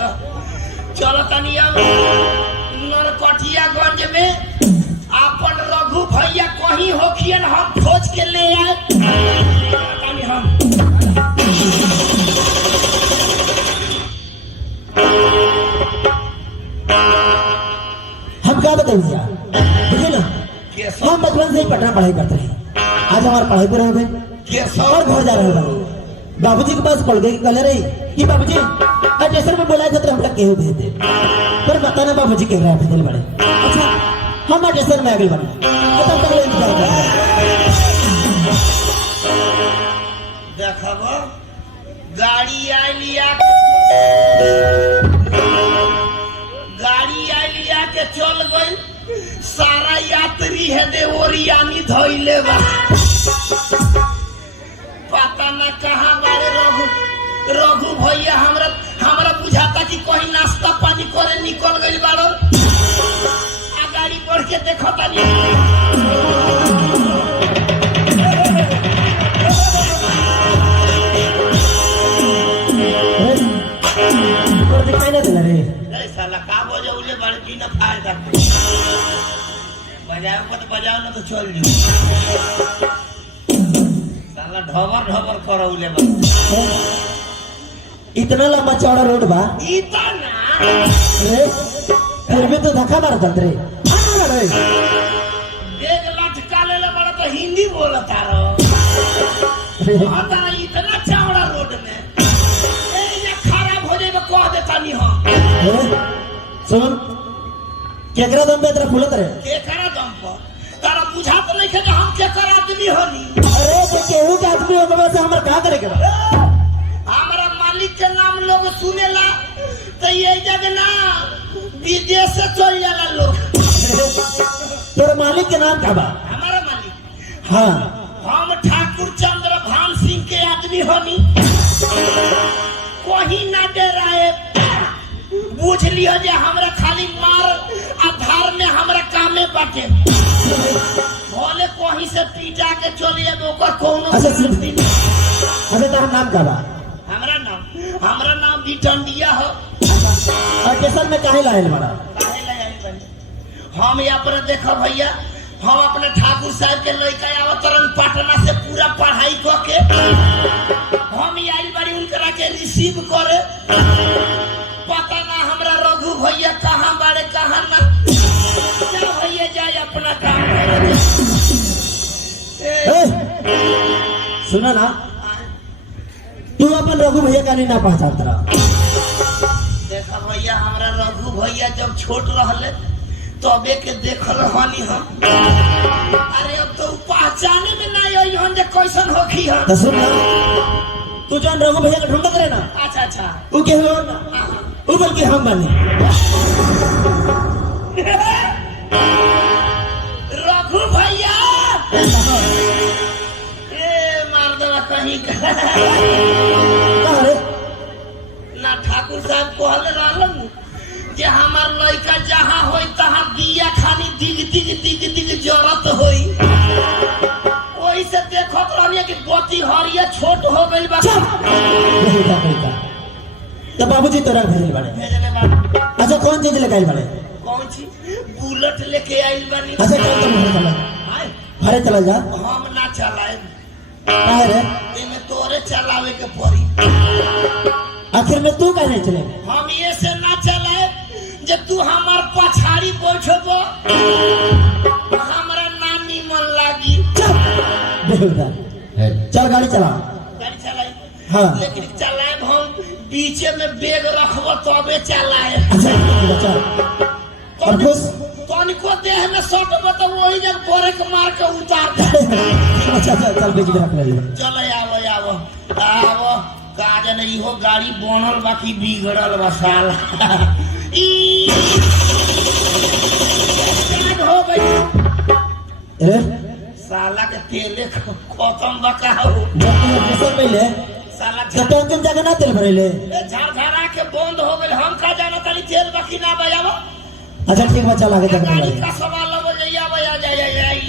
चलो तनिया नरकटियागंज में अपन रघु भैया कहीं होखियन हम खोज के ले आए हम क्या बताइए देखिए ना हम बचपन से ही पटना पढ़ाई करते हैं। आज हमारी पढ़ाई पूरा हो गई और घर जा रहे हैं। बाबूजी के पास पढ़ गई कल रही कि बाबूजी स्टेशन में बोला था हम केहू भेज दे पर बताना बाबूजी कह रहा है भेजल बड़े। अच्छा हम स्टेशन में आगे बढ़े तब तक इंतजार कर रहे देखब गाड़ी आई लिया के चल गई सारा यात्री है दे ओरियानी धोइले बा पता न कहाँ बारे रघु भैया हमरा बुझाता कि कहीं नाश्ता पानी करे निकल गई बारो आ गाड़ी बढ़ के देखो तानी दिखाई ना दिला रे साला का बजे उले बड़ की ना फायदा बजाओ ना तो चल जो साला ढबर करो उले बड़ इतना लंबा चौड़ा रोड बा इतना फिर भी तो धक्का मार चलते रे बेग लटका ले बड़ा तो हिंदी बोलता रहो इतना चौड़ा रोड में खराब हो जाए कह देता नहीं हम सुन केकरा दम पे तेरा फूलत रे केकरा दम पर तारा बुझा तो नहीं कि हम केकरा आदमी होनी अरे तो केहू के आदमी हो से हमर का करे के हमारा मालिक के नाम लोग सुनेला तो ये जग ना विदेश से चल जाला लोग तोर मालिक के नाम का बा हमारा मालिक हाँ हम ठाकुर चंद्र भान सिंह के आदमी होनी कहीं ना दे रहे बुझ लियो जे हमरा खाली मार आधार में हमरा कामे बाटे भले कहीं से पीटा के चलिए ओकर कोनो अच्छा तारा नाम का बा हमरा नाम बिटंडिया हो स्टेशन में काहे लायल बड़ा काहे लायल बनी हम यहाँ पर देखो भैया हम अपने ठाकुर साहब के लड़का आवतरन पटना से पूरा पढ़ाई करके हम आइल बड़ी उनकरा के रिसीव करे पता ना हमरा रघु भैया कहाँ बारे कहाँ ना जा भैया जाए अपना काम करे सुना ना तू अपन रघु भैया का नहीं ना पहचानता रहा देखा भैया हमरा रघु भैया जब छोट रहले तबे के देखल रहनी हम अरे अब तो पहचाने में नहीं आई हम जे कैसन होखी हम तो सुन ना तू जान रघु भैया का ढूंढत रहे ना अच्छा ऊ के हो ना ऊ बल्कि हम बने रघु भैया ए मार दवा कहीं अरे ना ठाकुर साहब कहले रहलन कि हमार लड़का जहाँ होई तहाँ दिया खानी दिग जरत होई वही से देखत रहलिए कि बत्ती हरिया छोट हो गइल बा तो बाबूजी तोरा भेजल बाड़े भेजले बा अच्छा कौन चीज लेके आइल बाड़े कौन चीज बुलेट लेके आइल बानी अच्छा कौन तुम चला घरे चला जा हम ना चलाए काहे रे इमे तोरे चलावे के पड़ी आखिर में तू काहे नहीं चले हम ये से ना चलाए जे तू हमार पछाड़ी बैठबो हमरा ना निमन लागी चल गाड़ी चला गाड़ी चलाई हाँ लेकिन चलाए हम बीचे में बैग रखबो तबे चलाए अच्छा चल और खुश तनिको देह में सटबो तो वही जग बोरे के मार के उतार दे अच्छा चल बेच रख ले चल आवो काजन इहो गाड़ी बनल बाकी बिगड़ल बा साला ई हो गई ए साला के तेले खत्म बका हो जब पहले साला टंकन जगह ना तेल भरेले झारझारा के बंद हो गइल हम का जाना तनी तेल बाकी ना बजावा अच्छा ठीक बा चल आगे गाड़ी का सवाल लगो जइया बजा जाई